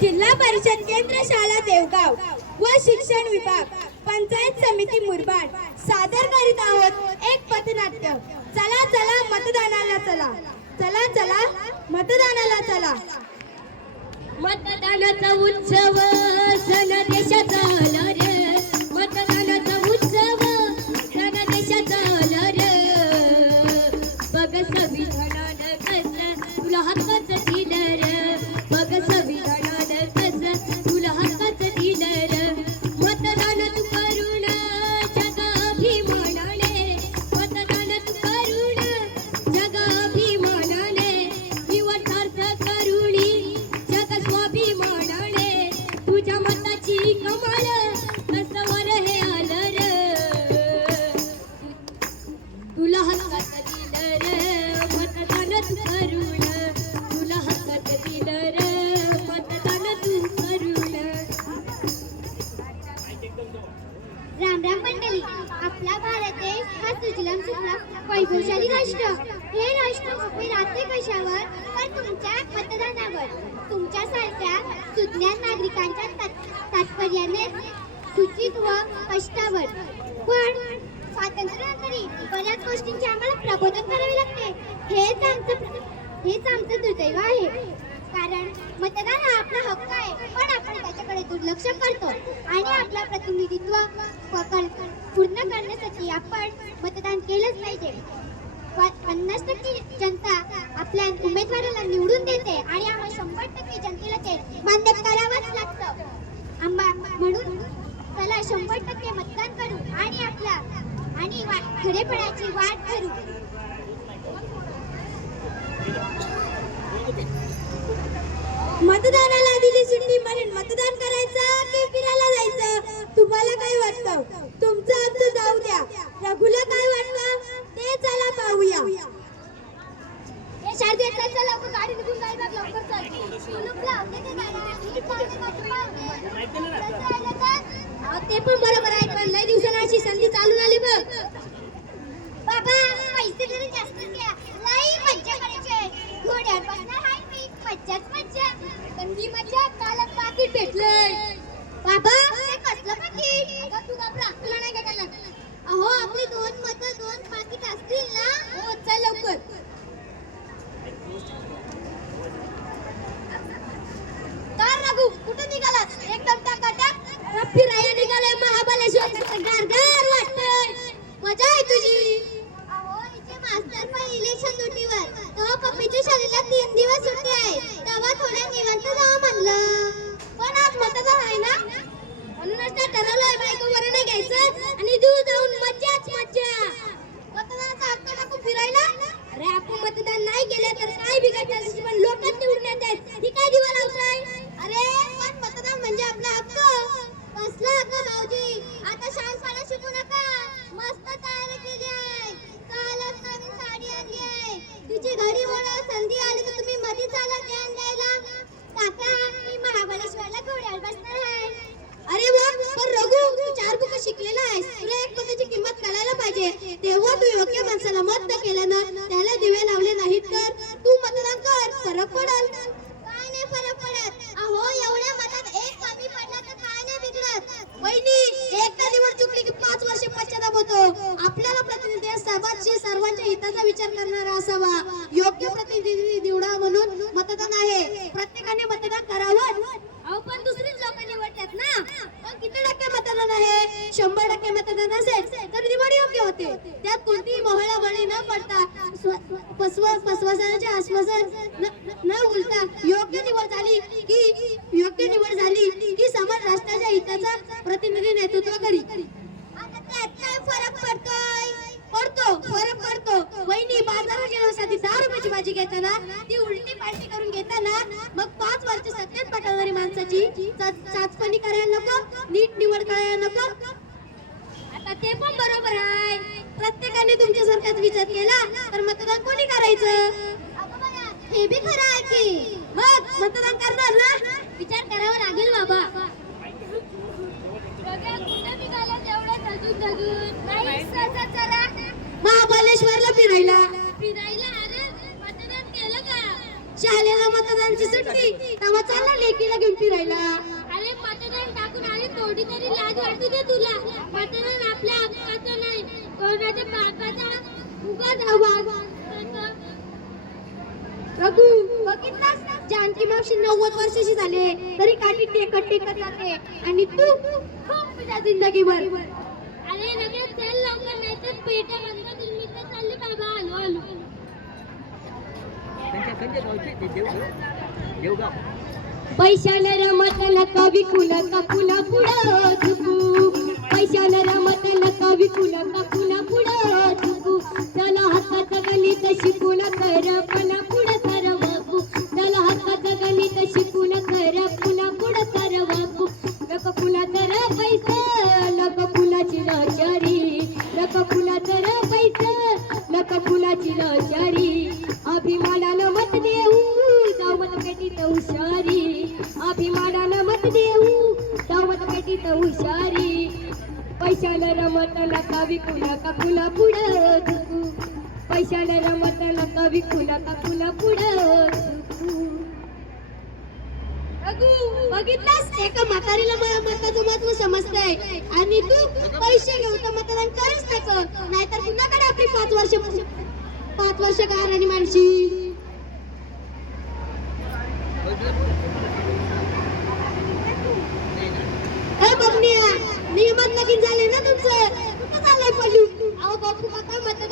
जिल्हा परिषद केंद्र शाळा देवगाव व शिक्षण विभाग पंचायत समिती मुरबाड सादर करीत आहोत एक पथनाट्य। चला चला मतदानाला चला, चला चला मतदानाला चला। मतदानाचा उत्सव सण देशाचा आला रे, मतदानाचा उत्सव सण देशाचा आला रे। बघ संविधानानं कसं तुला हक्काचं दिलं रे, बघ संविधानानं कसं तुला हक्काचं दिलं रे। मतदान तू करून जगाभिमानाने, मतदान तू करून जगाभिमानाने, निवड सार्थ करुणी जग स्वाभिमानाने, तुझ्या मताची कमाल कसवर हे आलं रे। तुला हक्काचं दिलं रे मतदान तू करून, तुला हक्काचं दिलं रे मतदान तू करून। राम राम मंडळी, आपला भारत देश हा सुजलाम सुफलाम वैभवशाली राष्ट्र। हे राष्ट्र उभे राहते कशावर, तर तुमच्या मतदानावर, तुमच्यासारख्या सुज्ञान नागरिकांच्या तात्पर्याने सूचित व कष्टावर। पण स्वातंत्र्यानंतरही बऱ्याच गोष्टींचे आम्हाला प्रबोधन करावे लागते। हेच आमचं दुर्दैव आहे, कारण मतदान हा आपला हक्क आहे, पण आपण त्याच्याकडे दुर्लक्ष करतो आणि आपला प्रतिनिधित्व पूर्ण करण्यासाठी आपण मतदान केलंच पाहिजे। 50% जनता आपल्या उमेदवाराला निवडून देते आणि आम्हाला 100% जनतेला ते मान्य करावंच लागतं। म्हणून चला 100% मतदान करू आणि खरेपणाची वाट धरू। मतदानाला दिली सुट्टी म्हणून मतदान करायचं की फिरायला जायचं? तुम्हाला काय वाटतं? तुमचं आमचं जाऊ द्या, रघुला काय वाटतं ते चला पाहूया। लवकर गाडी निघून जाईल, लवकर चल। ते पण बरोबर आहे, पण लय दिवसांनी अशी संधी चालून आली बघ। बाबा पैसे जरी जास्त घ्या, लई मज्जा करायची आहे। घोड्यावर बसणार आहे मी, मज्जाच मज्जा। संधी मज्जा, कालच पाकीट भेटलंय। बाबा ते कसलं पाकीट? अगं तू घाबरा, तुला नाही काय कळलं? अहो आपली 2 मतं 2 पाकीट असतील ना? हो चल लवकर। कार रघु, कुठे निघालास? एकदम टाकाटाक फिरायला निघालाय महाबळेश्वर। गारगार वाटतंय, मजा आहे तुझी। अहो इथे मास्तर पण इलेक्शन ड्युटीवर, तेव्हा पप्पीच्या शाळेला 3 दिवस सुट्टी आहे, तेव्हा थोडं निवांत जावं म्हणलं। पण आज मतदान आहे ना, म्हणूनच त्या ठरवलंय बायको बरं नाही घ्यायचं आणि दूर जाऊन मज्जाच मज्जा। मतदानाचा हक्क टाकून फिरायला? अरे आपण मतदान नाही केलं तर काय बिघडणार, पण लोकांनी निवडून येतात, ही काय दिवा लावताय? अरे पण मतदान म्हणजे आपला हक्क। कसला हक्क भाऊजी? आता शांतपणे शिकू नका, मस्त तयारी केली आहे, कालच नवीन साडी आणली आहे, तिची घडी ओढा, संधी आली तर तुम्ही मध्ये चाला ध्यान द्यायला। काका मी महाबळेश्वरला घोड्यावर बसणार आहे। अरे वा, पण रघु तू 4 बुक शिकलेला आहेस, तुला एक पदाची किंमत कळायला पाहिजे। तेव्हा तू योग्य माणसाला मत केल्यानं, त्याला दिवे लावले नाहीत तर तू मतदान कर, फरक पडेल। काय नाही फरक पडत, अहो एवढ्या मतात एक कमी पडला तर काय नाही बिघडत। वहिनी, एकदा निवड चुकली की 5 वर्ष पश्चाताप होतो। आपल्याला प्रतिनिधी समाजाची सर्वांच्या हिताचा विचार करणारा असावा, योग्य प्रतिनिधी निवडा म्हणून मतदान आहे, प्रत्येकाने मतदान करावं। अहो पण दुसरीच लोक निवडतात ना, पण किती टक्के मतदान आहे? 100% मतदान असेल तर निवड योग्य होते। त्यात कोणतीही मोहळा बळी न पडता, फसवण्याचे आश्वासन न उलटा योग्य निवड झाली की समाज राष्ट्राच्या हिताचा प्रतिनिधी नेतृत्व करी। आता त्यात काय फरक पडतोय? फरक पडतो। वहिनी, बाजारात गेल्यासाठी 10 रुपयाची भाजी घेताना ती उलटी पालटी करून घेताना मग 5 वर्ष सत्तेत पटवणारी माणसाची चाचपणी करायला नको, नीट निवड करायला नको? आता ते पण बरोबर आहे, प्रत्येकाने तुमच्यासारखाच विचार केला तर मतदान कोणी करायचं? हे बी खरं आहे की, मग मतदान करणार ना? विचार करावा लागेल बाबा। महाबळेश्वरला फिरायला अरे मतदान केलं का? शाळेला मतदानाची सुट्टी, तेव्हा चालला लेकीला घेऊन उभी राहिला? अरे मतदान टाकून आले थोडी तरी लाज वाटू दे तुला. मतदान आपल्या हक्काचं नाही, कोणाच्या बापाचा उगाच आवाज. रघु बघितलास, जानकी मावशी 90 वर्षाची झाले तरी काठी टेकत टेकत जाते आणि तू खूप तुझ्या जिंदगीभर. अरे लगेच चल लवकर, नाही तर पेट्या बंद होतील. मी तर चालले बाबा, आलो आलो. पैशाला रमत नका विकू नका पुन्हा पुढं झुकू. पैशाला रमत नका विकू नका पुन्हा पुढं झुकू. चला हक्काचं गणित शिकून कर पुन्हा पुढं कर वाकू. चला हक्काचं गणित शिकून कर पुन्हा पुढं कर वाकू. नको कुणाचं र पैसा, नको कुणाची लाचारी. नको कुणाचं र पैसा, नको कुणाची लाचारी. अभिमानानं मत देऊ, जाऊ मत पेटीत हुशारी. अभिमानानं मत देऊ, जाऊ मत पेटीत हुशारी. पैशाला रमत नका विकू नका पुन्हा पुढं झुकू. पैशाला रमत नका विकू नका पुन्हा पुढं झुकू. रघु बघितलास, एका म्हातारीला मताचं महत्व समजतंय आणि तू पैसे घेऊन तर मतदान करच नको, नाहीतर कुणाकडे आपली 5 वर्ष गार माणशी. ए बबनिया, नियमात लगीन झाले ना तुमचं? कुठं चाललंय पडू? अहो बापू काका, मतदान